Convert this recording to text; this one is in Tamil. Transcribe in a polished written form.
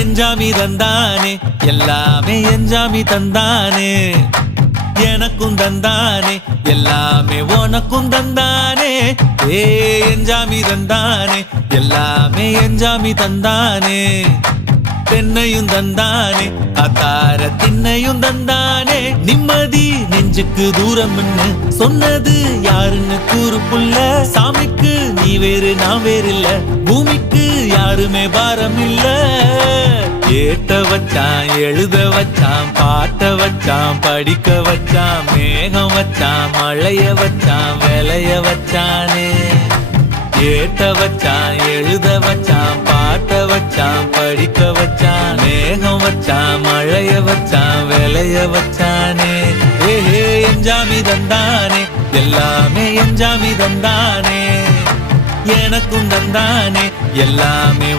எஞ்சாமி தந்தானே எல்லாமே எஞ்சாமி தந்தானே எனக்கும் தந்தானே எல்லாமே உனக்கும் தந்தானே ஏ எஞ்சாமி தந்தானே எல்லாமே எஞ்சாமி தந்தானே தென்னையும் தந்தானே காத்தார திண்ணையும் தந்தானே நிம்மதி நெஞ்சுக்கு தூரம்னு சொன்னது யாருன்னு கூறு புள்ள சாமிக்கு நீ வேறு நான் வேறு இல்ல பூமிக்கு யாருமே பாரம் இல்ல ஏத்த வச்சான் எழுத வச்சான் பாட்ட வச்சான் படிக்க வச்சான் மேகம் வச்சான் மழைய வச்சான் விளைய வச்சானே ஏத்த வச்சான் எழுத வச்சான் பாட்ட வச்சான் படிக்க வச்சான் மேகம் வச்சான் மழைய வச்சான் விளைய வச்சானே ஏஹே எஞ்சாமி தந்தானே எல்லாமே எஞ்சாமி தந்தானே எனக்கும் தந்தானே எல்லாமே